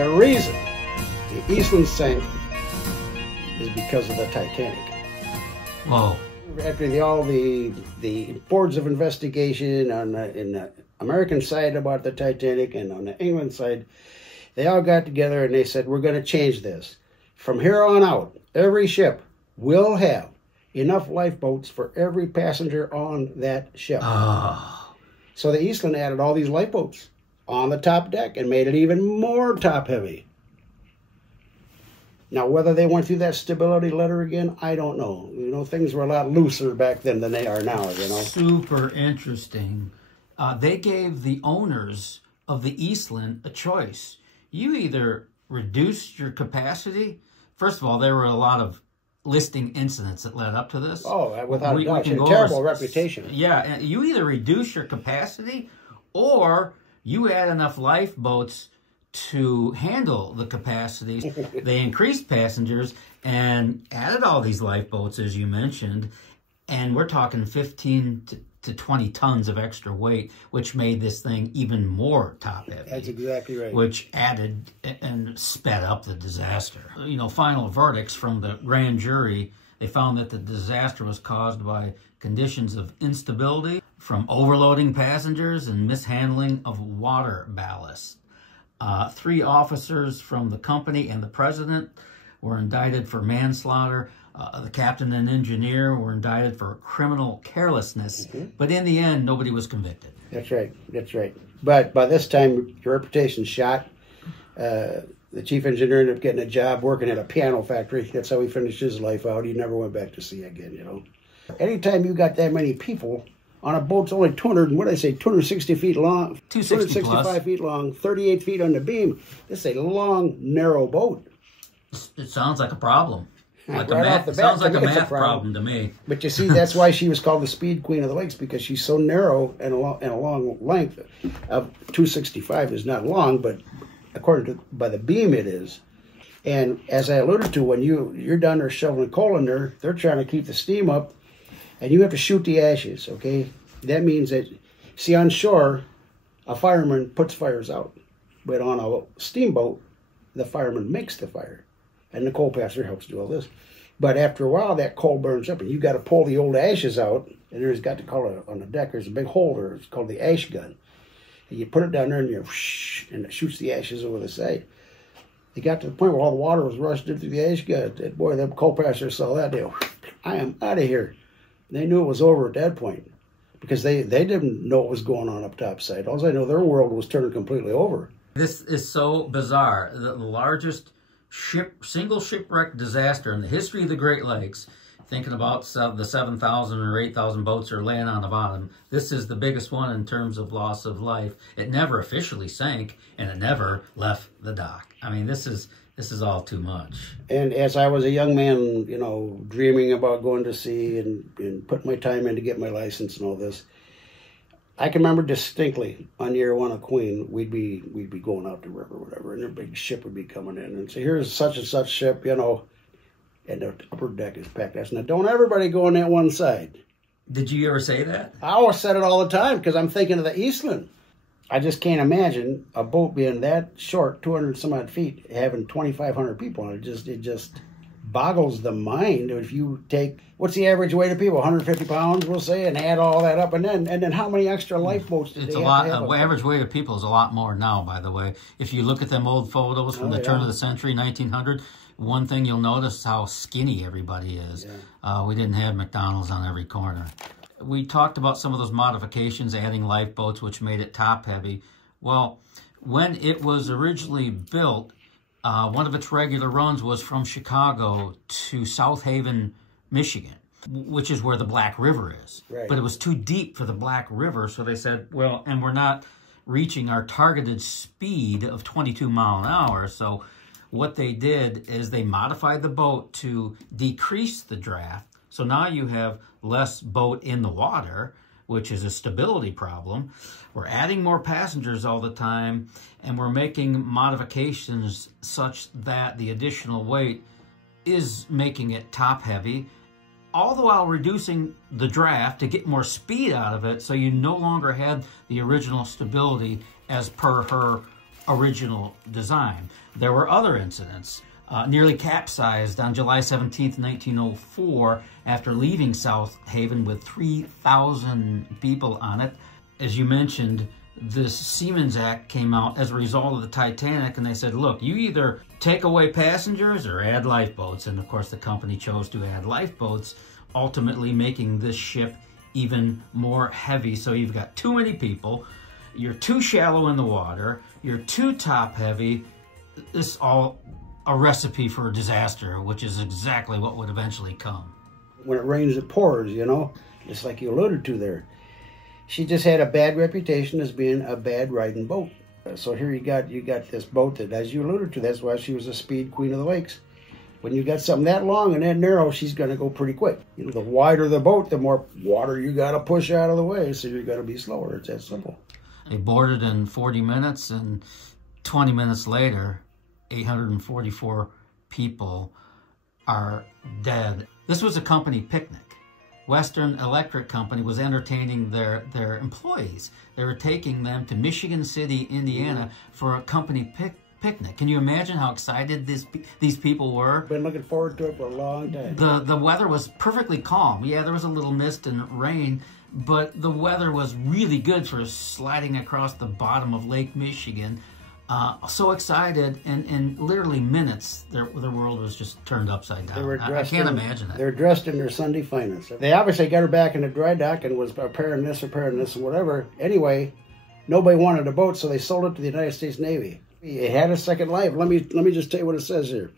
The reason the Eastland sank is because of the Titanic. Whoa. After all the boards of investigation on in the American side about the Titanic and on the England side, they all got together and they said, we're going to change this. From here on out, every ship will have enough lifeboats for every passenger on that ship. Oh. So the Eastland added all these lifeboats on the top deck and made it even more top heavy. Now, whether they went through that stability letter again, I don't know. You know, things were a lot looser back then than they are now, you know. Super interesting. They gave the owners of the Eastland a choice. You either reduced your capacity. First of all, there were a lot of listing incidents that led up to this. Oh, without a doubt. She had a terrible reputation. Yeah, you either reduce your capacity or you add enough lifeboats to handle the capacity. They increased passengers and added all these lifeboats, as you mentioned, and we're talking 15 to 20 tons of extra weight, which made this thing even more top-heavy. That's exactly right. Which added and sped up the disaster. You know, final verdicts from the grand jury, they found that the disaster was caused by conditions of instability from overloading passengers and mishandling of water ballast. 3 officers from the company and the president were indicted for manslaughter. The captain and engineer were indicted for criminal carelessness. But in the end, nobody was convicted. That's right. That's right. But by this time, your reputation's shot. The chief engineer ended up getting a job working at a piano factory. That's how he finished his life out. He never went back to sea again, you know. Anytime you got that many people on a boat's only 260 feet long, 265 feet long, 38 feet on the beam. This is a long, narrow boat. It sounds like a problem. Like right it sounds like a math problem to me. But you see, that's why she was called the Speed Queen of the Lakes, because she's so narrow and a long length. Of 265 is not long, but according to by the beam it is. And as I alluded to, when you're down there shoveling coal in there, they're trying to keep the steam up, and you have to shoot the ashes, okay? That means that, see, on shore, a fireman puts fires out. But on a steamboat, the fireman makes the fire. And the coal passer helps do all this. But after a while, that coal burns up, and you got to pull the old ashes out. And there's got to call it on the deck. There's a big hole there. It's called the ash gun. And you put it down there, and and it shoots the ashes over the side. It got to the point where all the water was rushed in through the ash gun. And boy, the coal passers saw that. They, I am out of here. They knew it was over at that point, because they didn't know what was going on up topside. All I know, their world was turning completely over. This is so bizarre. The largest single shipwreck disaster in the history of the Great Lakes, thinking about the 7,000 or 8,000 boats are laying on the bottom. This is the biggest one in terms of loss of life. It never officially sank, and it never left the dock. I mean, this is all too much. And as I was a young man, you know, dreaming about going to sea and putting my time in to get my license and all this, I can remember distinctly on year 1 of Queen, we'd be going out the river or whatever, and a big ship would be coming in. And so here's such and such ship, you know, and the upper deck is packed. I said, now don't everybody go on that one side. Did you ever say that? I always said it all the time, because I'm thinking of the Eastland. I just can't imagine a boat being that short, 200 some odd feet, having 2,500 people on it. It just boggles the mind. If you take, what's the average weight of people? 150 pounds, we'll say, and add all that up, and then how many extra lifeboats do they have? It's a lot. Average weight of people is a lot more now, by the way. If you look at them old photos from the turn of the century, 1900, one thing you'll notice is how skinny everybody is. Yeah. We didn't have McDonald's on every corner. We talked about some of those modifications, adding lifeboats, which made it top-heavy. Well, when it was originally built, one of its regular runs was from Chicago to South Haven, Michigan, which is where the Black River is. Right. But it was too deep for the Black River, so they said, well, and we're not reaching our targeted speed of 22 miles an hour, so what they did is they modified the boat to decrease the draft. So now you have less boat in the water, which is a stability problem. We're adding more passengers all the time, and we're making modifications such that the additional weight is making it top heavy, all the while reducing the draft to get more speed out of it, so you no longer had the original stability as per her original design. There were other incidents. Nearly capsized on July 17th, 1904, after leaving South Haven with 3,000 people on it. As you mentioned, this Seamen's Act came out as a result of the Titanic, and they said, look, you either take away passengers or add lifeboats. And of course, the company chose to add lifeboats, ultimately making this ship even more heavy. So you've got too many people, you're too shallow in the water, you're too top heavy. This all a recipe for a disaster, which is exactly what would eventually come. When it rains, it pours, you know, just like you alluded to there. She just had a bad reputation as being a bad riding boat. So here you got this boat that, as you alluded to, that's why she was a speed queen of the lakes. When you got something that long and that narrow, she's going to go pretty quick. You know, the wider the boat, the more water you got to push out of the way, so you're going to be slower. It's that simple. They boarded in 40 minutes, and 20 minutes later, 844 people are dead. This was a company picnic. Western Electric Company was entertaining their employees. They were taking them to Michigan City, Indiana for a company picnic. Can you imagine how excited these people were? Been looking forward to it for a long time. The weather was perfectly calm. Yeah, there was a little mist and rain, but the weather was really good for sliding across the bottom of Lake Michigan. So excited, and in literally minutes, their world was just turned upside down. I can't imagine that. They were dressed in their Sunday finest. They obviously got her back in the dry dock and was repairing this and whatever. Anyway, nobody wanted a boat, so they sold it to the United States Navy. It had a second life. Let me just tell you what it says here.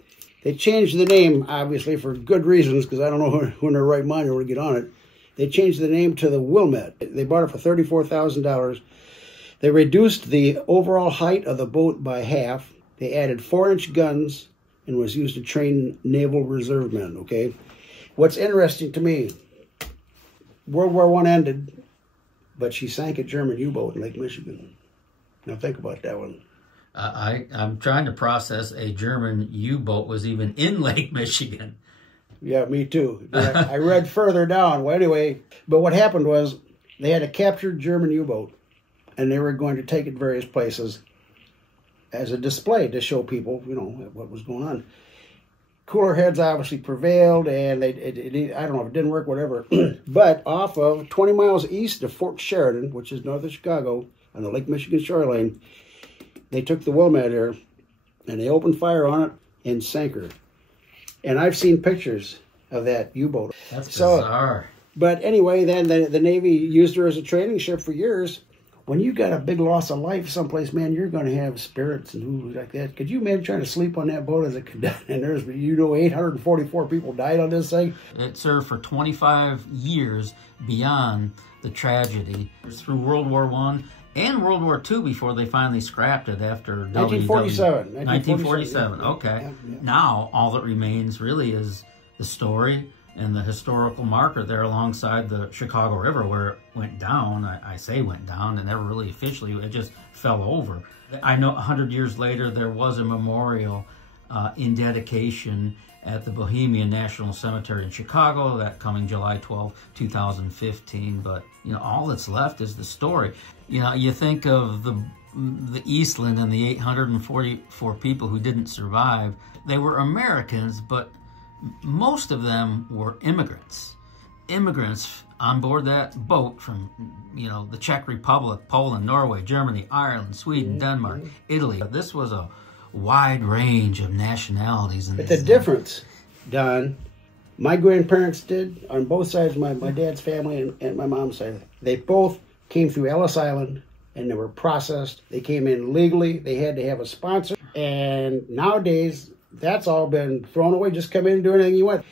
They changed the name, obviously, for good reasons, because I don't know who in their right mind would get on it. They changed the name to the Wilmette. They bought it for $34,000. They reduced the overall height of the boat by half. They added 4-inch guns and was used to train naval reserve men, okay? What's interesting to me, World War I ended, but she sank a German U-boat in Lake Michigan. Now think about that one. I'm trying to process a German U-boat was even in Lake Michigan. Yeah, me too. I read further down. Well, anyway, but what happened was they had a captured German U-boat, and they were going to take it various places as a display to show people, you know, what was going on. Cooler heads obviously prevailed, and I don't know if it didn't work, whatever. But off of 20 miles east of Fort Sheridan, which is north of Chicago, on the Lake Michigan shoreline, they took the Wilmette here, and they opened fire on it and sank her. And I've seen pictures of that U-boat. That's bizarre. But anyway, then the Navy used her as a training ship for years. When you got a big loss of life someplace, man, you're going to have spirits and who like that. Could you imagine trying to sleep on that boat as it could down? And there's, 844 people died on this thing. It served for 25 years beyond the tragedy. Through World War I and World War II before they finally scrapped it after 1947. 1947, okay. Yeah. Now, all that remains really is the story and the historical marker there alongside the Chicago River where it went down. I say went down, and never really officially, it just fell over. I know 100 years later there was a memorial in dedication at the Bohemian National Cemetery in Chicago, that coming July 12, 2015. But, you know, all that's left is the story. You know, you think of the Eastland and the 844 people who didn't survive. They were Americans, but most of them were immigrants on board that boat from, you know, the Czech Republic, Poland, Norway, Germany, Ireland, Sweden, Denmark, Italy. This was a wide range of nationalities. But the difference, Don, my grandparents did on both sides, my dad's family and my mom's side, they both came through Ellis Island and they were processed. They came in legally. They had to have a sponsor. And nowadays, that's all been thrown away. Just come in and do anything you want.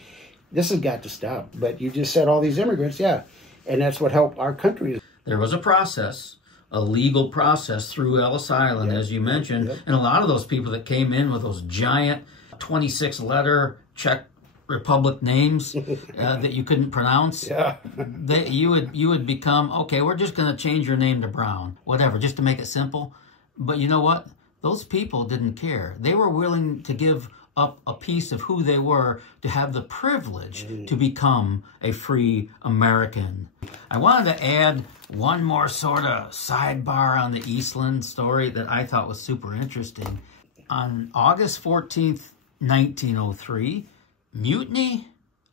This has got to stop. But you just said all these immigrants, yeah. And that's what helped our country. There was a process, a legal process through Ellis Island, as you mentioned. And a lot of those people that came in with those giant 26-letter Czech Republic names that you couldn't pronounce, you would become, okay, we're just going to change your name to Brown, whatever, just to make it simple. But you know what? Those people didn't care. They were willing to give up a piece of who they were to have the privilege to become a free American. I wanted to add one more sort of sidebar on the Eastland story that I thought was super interesting. On August 14th, 1903, mutiny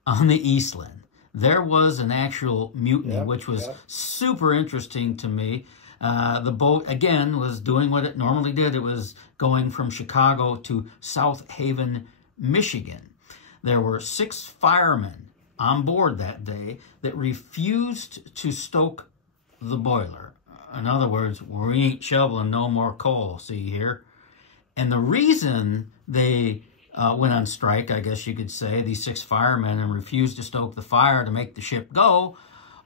on the Eastland. There was an actual mutiny, which was super interesting to me. The boat, again, was doing what it normally did. It was going from Chicago to South Haven, Michigan. There were 6 firemen on board that day that refused to stoke the boiler. In other words, we ain't shoveling no more coal, see here. And the reason they went on strike, I guess you could say, these 6 firemen, and refused to stoke the fire to make the ship go,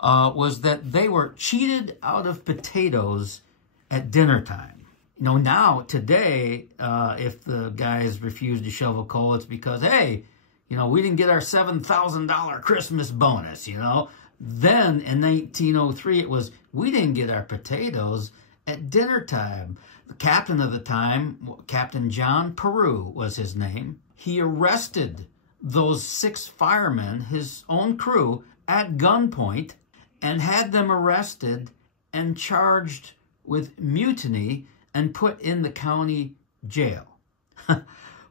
was that they were cheated out of potatoes at dinner time. You know, now, today, if the guys refuse to shovel coal, it's because, hey, you know, we didn't get our $7,000 Christmas bonus, you know. Then, in 1903, it was, we didn't get our potatoes at dinner time. The captain of the time, Captain John Peru was his name, he arrested those 6 firemen, his own crew, at gunpoint, and had them arrested and charged with mutiny and put in the county jail,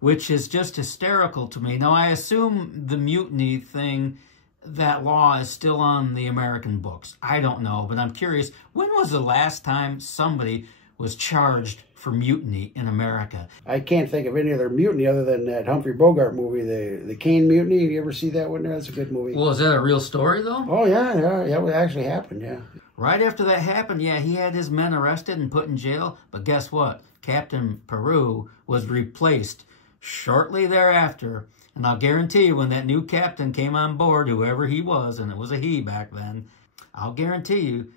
which is just hysterical to me. Now, I assume the mutiny thing, that law is still on the American books. I don't know, but I'm curious, when was the last time somebody was charged for mutiny in America? I can't think of any other mutiny other than that Humphrey Bogart movie, the Cane Mutiny. You ever see that one? That's a good movie. Well, is that a real story, though? Oh, yeah, it actually happened, yeah. Right after that happened, yeah, he had his men arrested and put in jail, but guess what? Captain Peru was replaced shortly thereafter, and I'll guarantee you when that new captain came on board, whoever he was, and it was a he back then, I'll guarantee you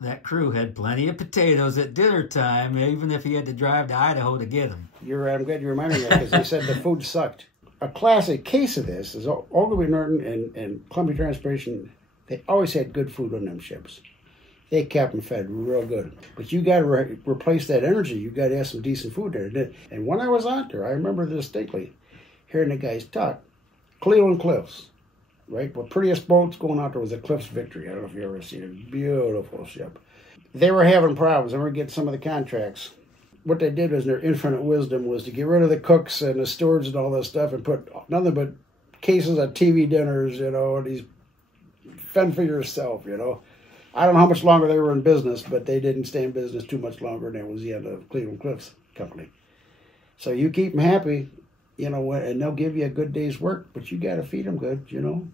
that crew had plenty of potatoes at dinner time, even if he had to drive to Idaho to get them. I'm glad you reminded me that, because they said the food sucked. A classic case of this is Ogilvy Norton and Columbia Transportation. They always had good food on them ships. They kept them fed real good. But you got to replace that energy. You got to have some decent food there. And when I was out there, I remember distinctly hearing the guys talk. Cleveland Cliffs. Right? The prettiest boats going out there was the Cliffs Victory. I don't know if you ever seen it. Beautiful ship. They were having problems. They were getting some of the contracts. What they did was, in their infinite wisdom, was to get rid of the cooks and the stewards and all that stuff and put nothing but cases of TV dinners, you know, and these fend for yourself, you know. I don't know how much longer they were in business, but they didn't stay in business too much longer, and that was the end of Cleveland Cliffs Company. So you keep them happy, you know, and they'll give you a good day's work, but you got to feed them good, you know.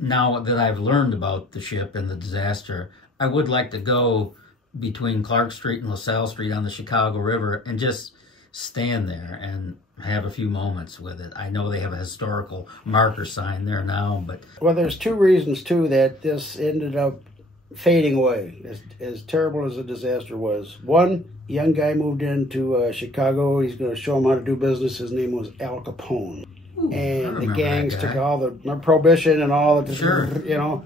Now that I've learned about the ship and the disaster, I would like to go between Clark Street and LaSalle Street on the Chicago River and just stand there and have a few moments with it. I know they have a historical marker sign there now, but... Well, there's 2 reasons, too, that this ended up fading away, as terrible as the disaster was. One, a young guy moved into Chicago. He's going to show him how to do business. His name was Al Capone. Ooh, and the gangs took all the prohibition and all the, you know.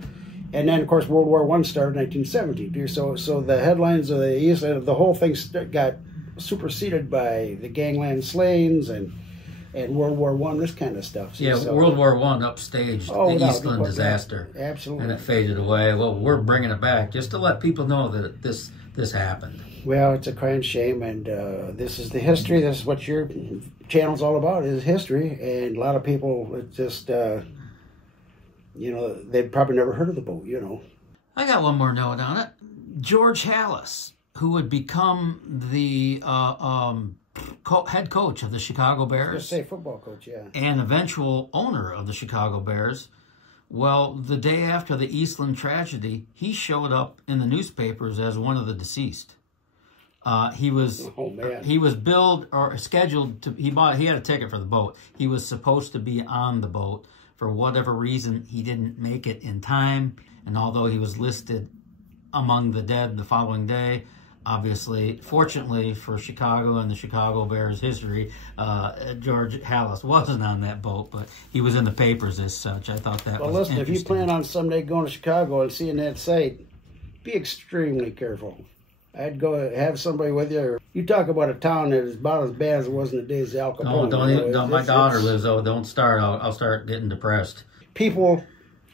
And then, of course, World War I started in 1917. So the headlines of the Eastland, the whole thing got superseded by the gangland slayings and World War I, this kind of stuff. Yeah, so, World War I upstaged the Eastland disaster. Yeah, absolutely. And it faded away. Well, we're bringing it back just to let people know that this happened. Well, it's a crying shame, and this is the history. This is what your channel's all about, is history. And a lot of people just, you know, they've probably never heard of the boat, you know. I got one more note on it. George Halas, who would become the head coach of the Chicago Bears. I was gonna say football coach, yeah. And eventual owner of the Chicago Bears. Well, the day after the Eastland tragedy, he showed up in the newspapers as one of the deceased. He was billed or scheduled to, he had a ticket for the boat. He was supposed to be on the boat. For whatever reason, he didn't make it in time. And although he was listed among the dead the following day, obviously, fortunately for Chicago and the Chicago Bears history, George Halas wasn't on that boat, but he was in the papers as such. I thought that was interesting. Well, listen, if you plan on someday going to Chicago and seeing that site, be extremely careful. I'd go have somebody with you. You talk about a town that is about as bad as it was in the days of Al Capone. No, don't. My daughter lives over. Don't start. I'll start getting depressed. People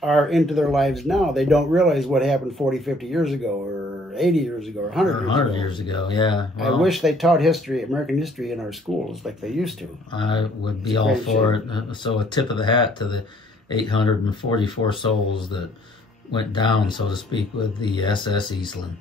are into their lives now. They don't realize what happened 40, 50 years ago, or 80 years ago, or 100 years ago. Yeah. Well, I wish they taught history, American history, in our schools like they used to. I would be all for it. So a tip of the hat to the 844 souls that went down, so to speak, with the SS Eastland.